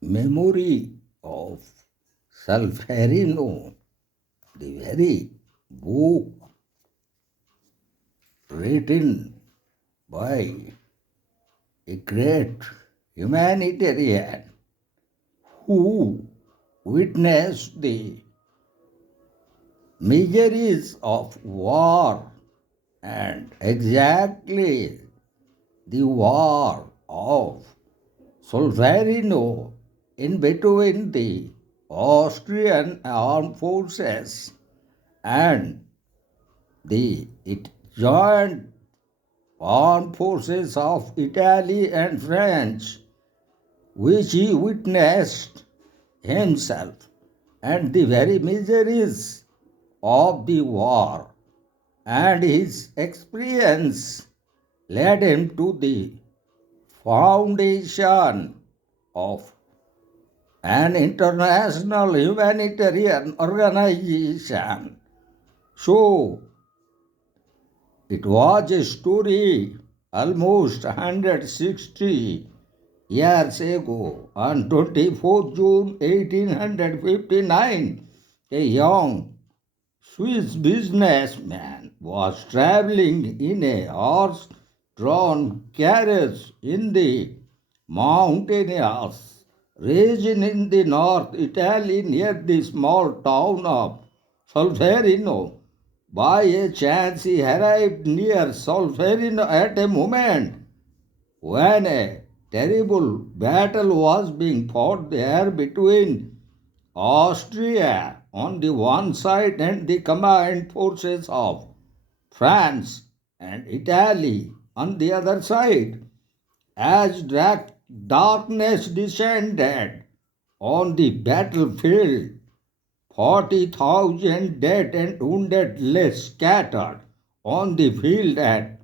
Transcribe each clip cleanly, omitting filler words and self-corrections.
Memory of Solferino, the very book written by a great humanitarian who witnessed the miseries of war and exactly the war of Solferino in between the Austrian armed forces and the joint armed forces of Italy and France, which he witnessed himself, and the very miseries of the war, and his experience led him to the foundation of an international humanitarian organization. So it was a story almost 160 years ago. On 24th June 1859, a young Swiss businessman was traveling in a horse-drawn carriage in the mountainous region in the north Italy near the small town of Solferino. By a chance he arrived near Solferino at a moment when a terrible battle was being fought there between Austria on the one side and the combined forces of France and Italy on the other side. As darkness descended on the battlefield, 40,000 dead and wounded lay scattered on the field at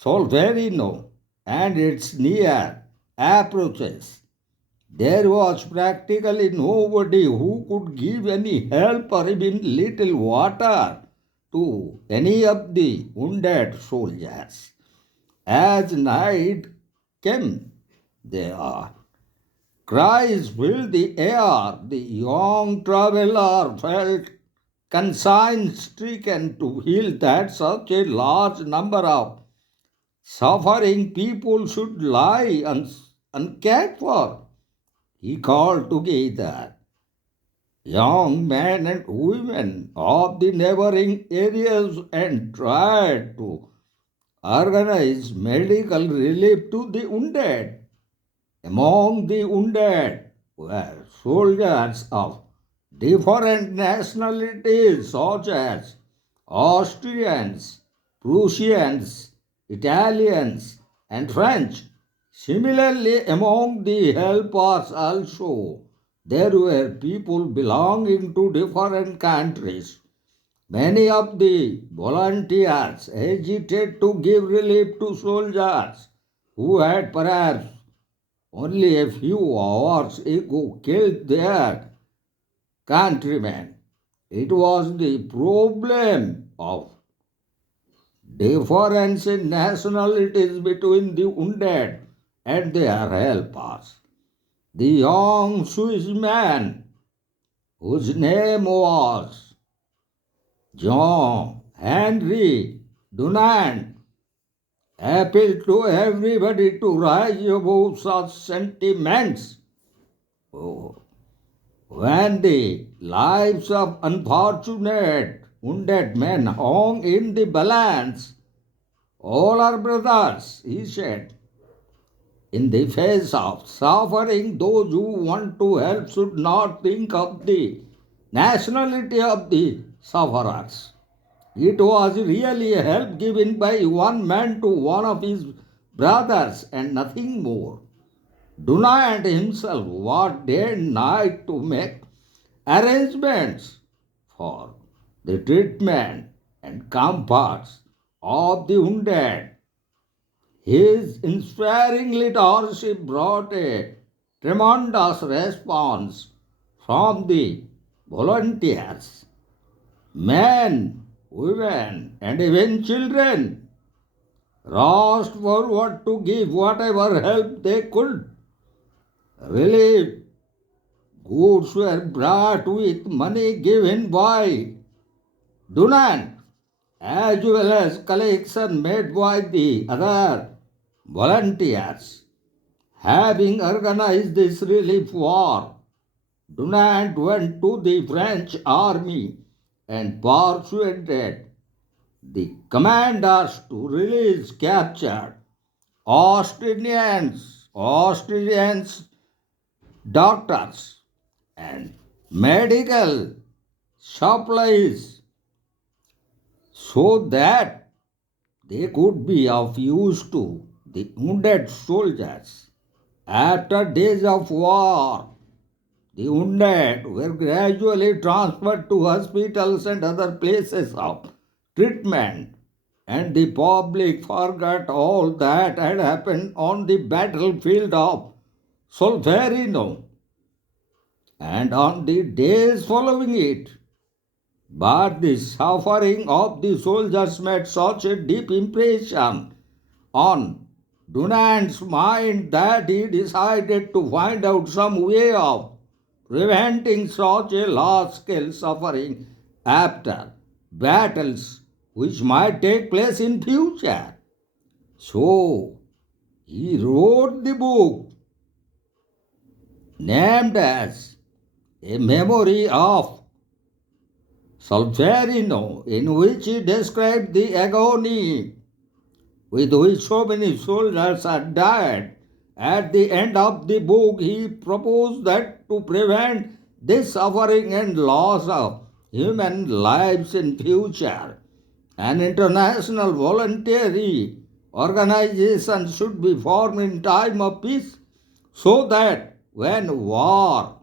Solferino and its near approaches. There was practically nobody who could give any help or even little water to any of the wounded soldiers. As night came, their cries filled the air. The young traveler felt conscience stricken to feel that such a large number of suffering people should lie uncared for. He called together young men and women of the neighboring areas and tried to organize medical relief to the wounded. Among the wounded were soldiers of different nationalities such as Austrians, Prussians, Italians, and French. Similarly, among the helpers also, there were people belonging to different countries. Many of the volunteers hesitated to give relief to soldiers who had perhaps only a few hours ago killed their countrymen. It was the problem of difference in nationalities between the wounded and their helpers. The young Swiss man, whose name was John Henry Dunant, appealed to everybody to rise above such sentiments. Oh, when the lives of unfortunate wounded men hung in the balance, all are brothers, he said. In the face of suffering, those who want to help should not think of the nationality of the sufferers. It was really a help given by one man to one of his brothers and nothing more. Dunant himself worked day and night to make arrangements for the treatment and comforts of the wounded. His inspiring leadership brought a tremendous response from the volunteers. Men, women, and even children rushed forward to give whatever help they could. Relief goods were brought with money given by DUNANT as well as collection made by the other volunteers. Having organized this relief war, DUNANT went to the French army and persuaded the commanders to release captured Australians, doctors, and medical supplies so that they could be of use to the wounded soldiers. After days of war, the wounded were gradually transferred to hospitals and other places of treatment, and the public forgot all that had happened on the battlefield of Solferino and on the days following it. But the suffering of the soldiers made such a deep impression on Dunant's mind that he decided to find out some way of preventing such a large-scale suffering after battles which might take place in future. So he wrote the book named as A Memory of Solferino, in which he described the agony with which so many soldiers had died. At the end of the book, he proposed that to prevent this suffering and loss of human lives in future, an international voluntary organization should be formed in time of peace so that when war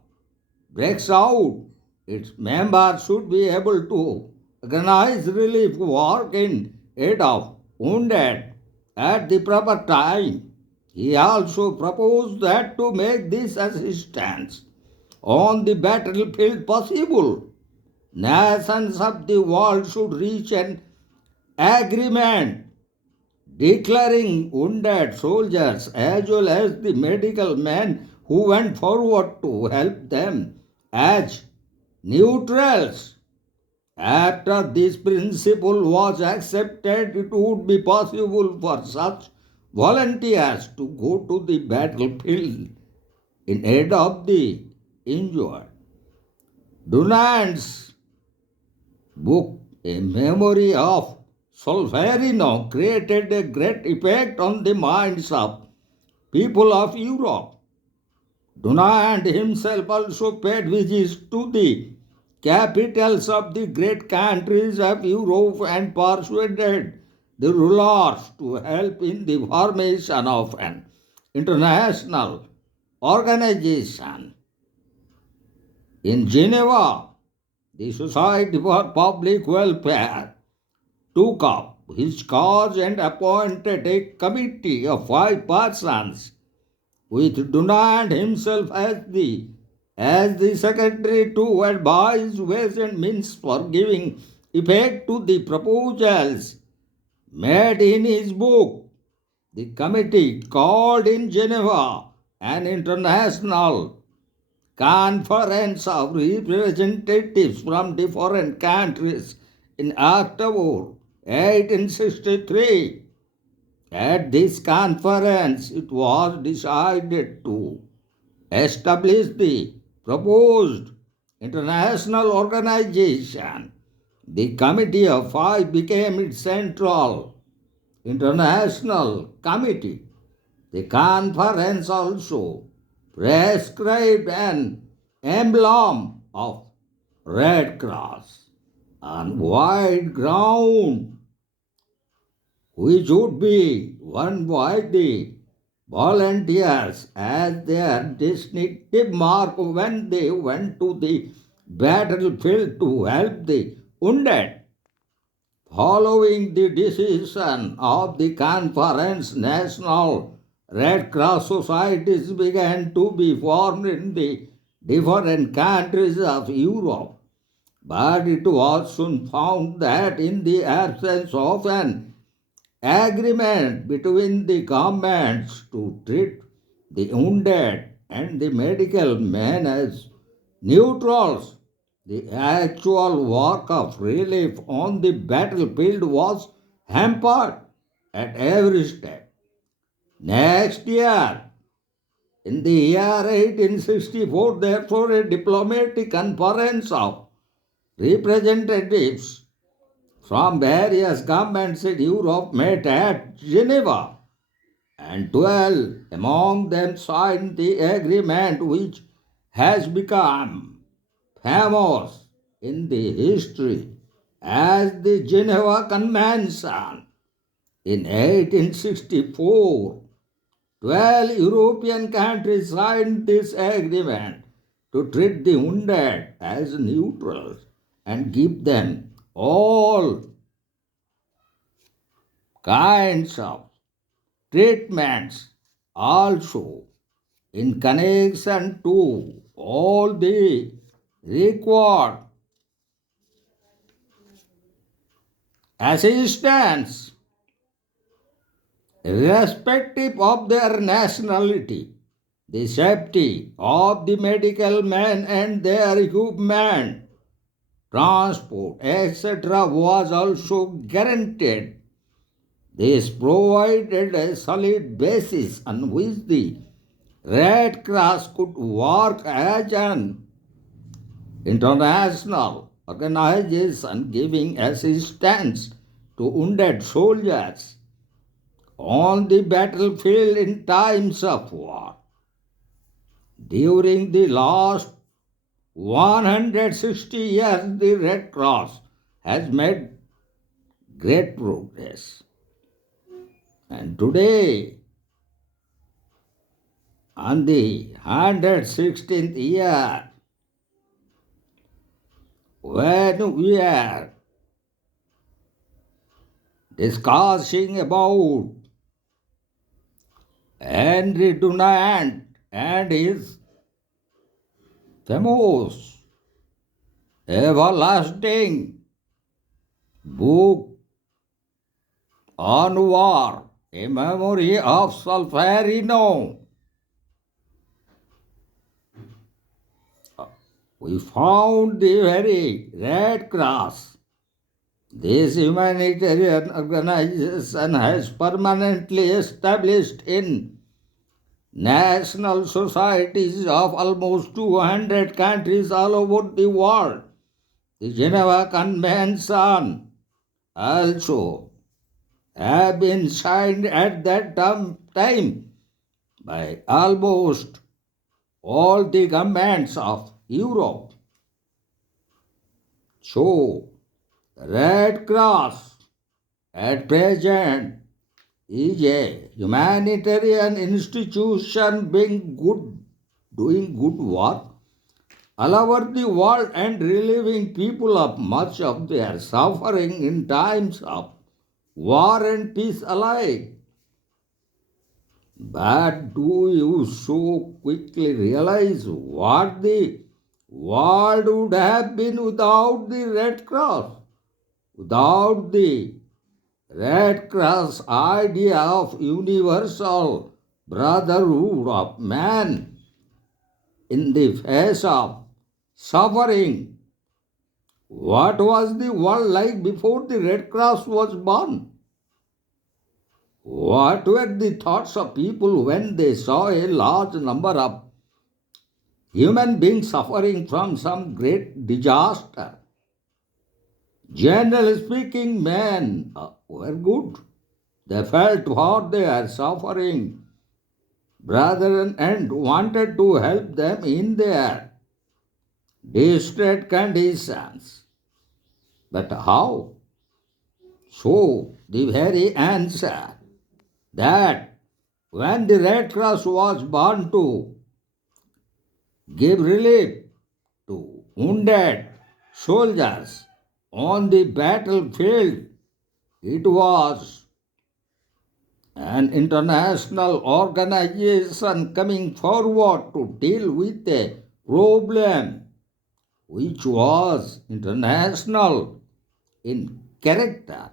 breaks out, its members should be able to organize relief work in aid of wounded at the proper time. He also proposed that to make this assistance on the battlefield possible, nations of the world should reach an agreement declaring wounded soldiers as well as the medical men who went forward to help them as neutrals. After this principle was accepted, it would be possible for such volunteers to go to the battlefield in aid of the injured. Dunant's book, A Memory of Solferino, created a great effect on the minds of people of Europe. Dunant himself also paid visits to the capitals of the great countries of Europe and persuaded the rulers to help in the formation of an international organization. In Geneva, the Society for Public Welfare took up his cause and appointed a committee of 5 persons with Dunant himself as the secretary to advise ways and means for giving effect to the proposals made in his book. The committee called in Geneva an international conference of representatives from different countries in October 1863. At this conference, it was decided to establish the proposed international organization. The Committee of Five became its central international committee. The conference also prescribed an emblem of Red Cross on white ground, which would be worn by the volunteers as their distinctive mark when they went to the battlefield to help the wounded. Following the decision of the conference, national Red Cross societies began to be formed in the different countries of Europe. But it was soon found that in the absence of an agreement between the governments to treat the wounded and the medical men as neutrals. The actual work of relief on the battlefield was hampered at every step. Next year, in the year 1864, therefore, a diplomatic conference of representatives from various governments in Europe met at Geneva, and 12 among them signed the agreement which has become famous in the history as the Geneva Convention. In 1864, 12 European countries signed this agreement to treat the wounded as neutrals and give them all kinds of treatments also in connection to all the required assistance irrespective of their nationality. The safety of the medical men and their equipment, transport, etc. was also guaranteed. This provided a solid basis on which the Red Cross could work as an international organization giving assistance to wounded soldiers on the battlefield in times of war. During the last 160 years, the Red Cross has made great progress. And today, on the 116th year, when we are discussing about Henri Dunant and his famous everlasting book on war, a memory of Solferino, we found the very Red Cross. This humanitarian organization has permanently established in national societies of almost 200 countries all over the world. The Geneva Convention also have been signed at that time by almost all the governments of Europe. So, Red Cross at present is a humanitarian institution doing good work all over the world and relieving people of much of their suffering in times of war and peace alike. But do you so quickly realize what the world would have been without the Red Cross? Without the Red Cross idea of universal brotherhood of man in the face of suffering. What was the world like before the Red Cross was born? What were the thoughts of people when they saw a large number of human beings suffering from some great disaster? Generally speaking, men were good. They felt what they are suffering, brethren, and wanted to help them in their distressed conditions. But how? So, the very answer that when the Red Cross was born to give relief to wounded soldiers on the battlefield, it was an international organization coming forward to deal with a problem which was international in character.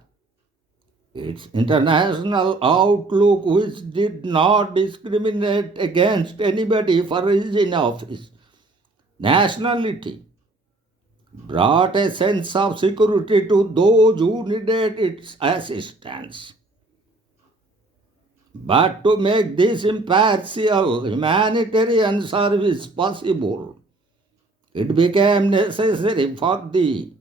Its international outlook, which did not discriminate against anybody for origin of his nationality, brought a sense of security to those who needed its assistance. But to make this impartial humanitarian service possible, it became necessary for the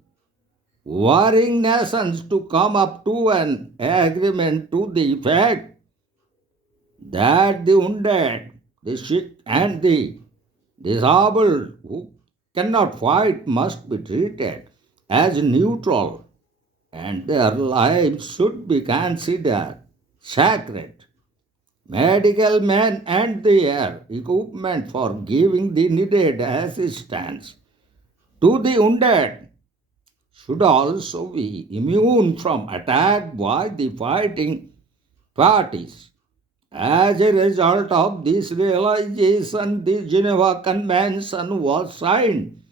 warring nations to come up to an agreement to the effect that the wounded, the sick, and the disabled who cannot fight must be treated as neutral and their lives should be considered sacred. Medical men and their equipment for giving the needed assistance to the wounded should also be immune from attack by the fighting parties. As a result of this realization, the Geneva Convention was signed,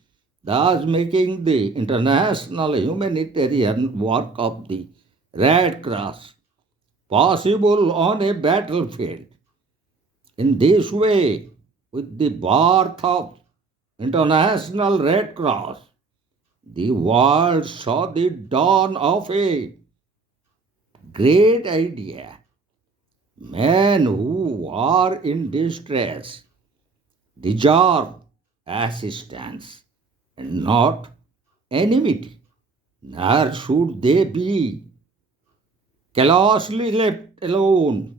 thus making the international humanitarian work of the Red Cross possible on a battlefield. In this way, with the birth of International Red Cross, the world saw the dawn of a great idea. Men who are in distress deserve assistance and not enmity, nor should they be callously left alone.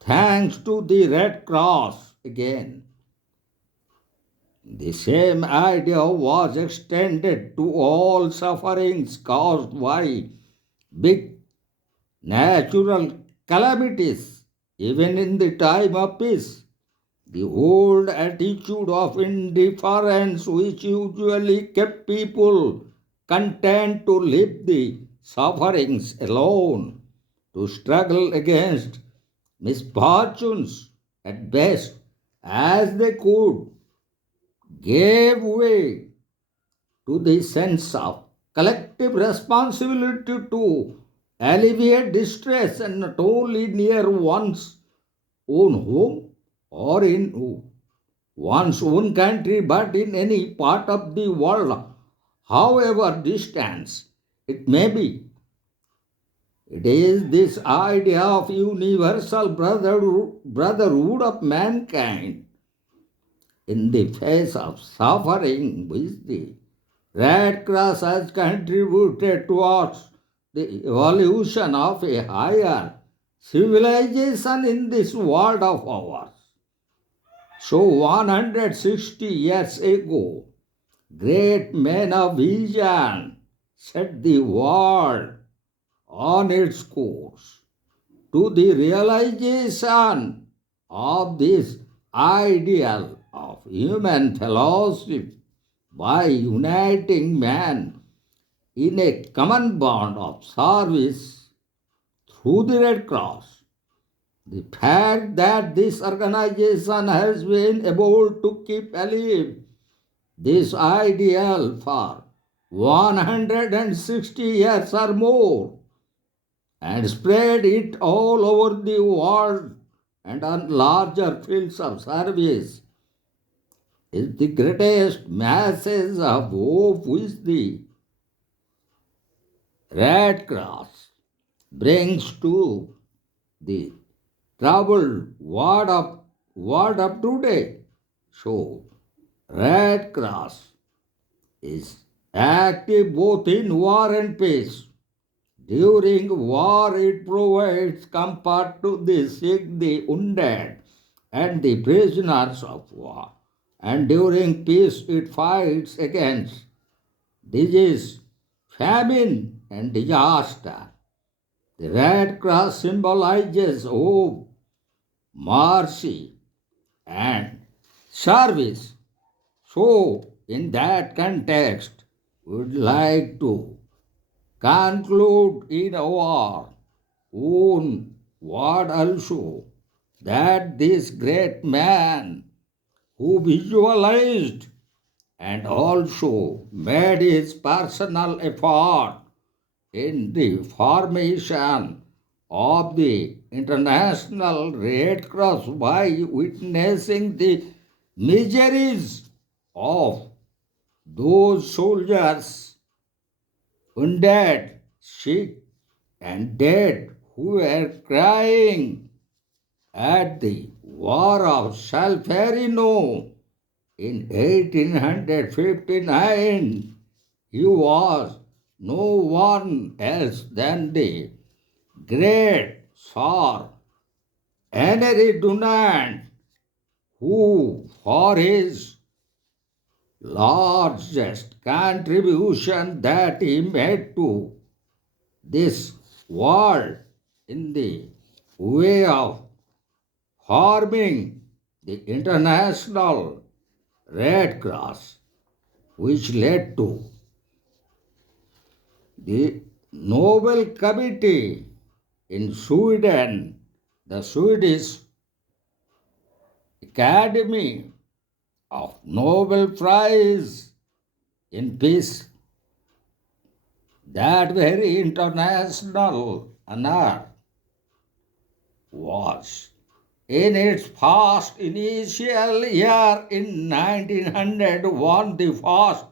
Thanks to the Red Cross again, the same idea was extended to all sufferings caused by big natural calamities, even in the time of peace. The old attitude of indifference, which usually kept people content to leave the sufferings alone, to struggle against misfortunes at best as they could, gave way to the sense of collective responsibility to alleviate distress and not only near one's own home or in one's own country but in any part of the world, however distant it may be. It is this idea of universal brotherhood of mankind in the face of suffering which the Red Cross has contributed towards the evolution of a higher civilization in this world of ours. So 160 years ago, great men of vision set the world on its course to the realization of this ideal of human fellowship by uniting man in a common bond of service through the Red Cross. The fact that this organization has been able to keep alive this ideal for 160 years or more and spread it all over the world and on larger fields of service is the greatest message of hope which the Red Cross brings to the troubled world of today. So, Red Cross is active both in war and peace. During war, it provides comfort to the sick, the wounded, and the prisoners of war. And during peace, it fights against disease, famine, and disaster. The Red Cross symbolizes hope, mercy, and service. So, in that context, we would like to conclude in our own word also that this great man who visualized and also made his personal effort in the formation of the International Red Cross by witnessing the miseries of those soldiers, wounded, sick, and dead who were crying at the War of Solferino in 1859. He was no one else than the great Sir HENRI DUNANT, who, for his largest contribution that he made to this world in the way of forming the International Red Cross, which led to the Nobel Committee in Sweden, the Swedish Academy of Nobel Prize in Peace. That very international honor was in its first initial year in 1901. The first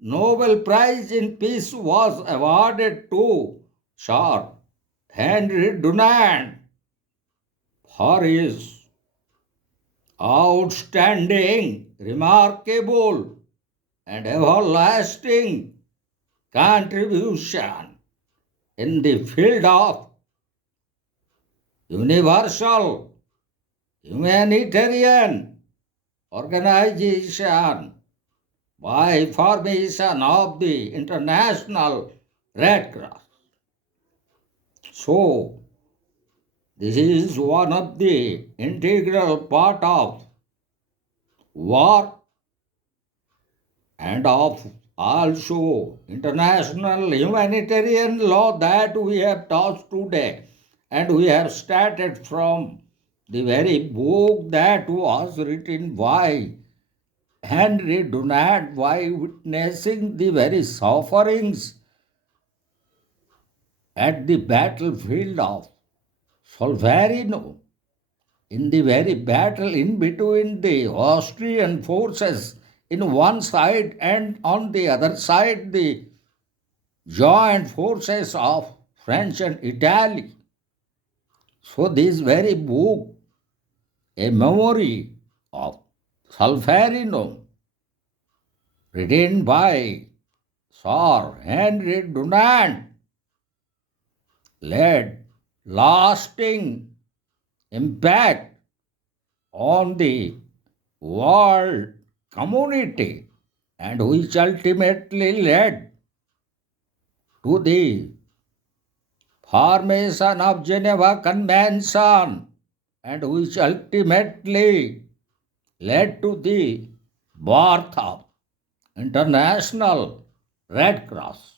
Nobel Prize in Peace was awarded to Sir HENRI DUNANT for his outstanding, remarkable, and everlasting contribution in the field of universal humanitarian organization by formation of the International Red Cross. So, this is one of the integral part of war and of also international humanitarian law that we have taught today. And we have started from the very book that was written by HENRI DUNANT, by witnessing the very sufferings at the battlefield of Solferino, in the very battle in between the Austrian forces in one side and on the other side the joint forces of French and Italy. So this very book, A Memory of Solferino, written by Sir HENRI DUNANT, led lasting impact on the world community, and which ultimately led to the formation of Geneva Convention, and which ultimately led to the birth of International Red Cross.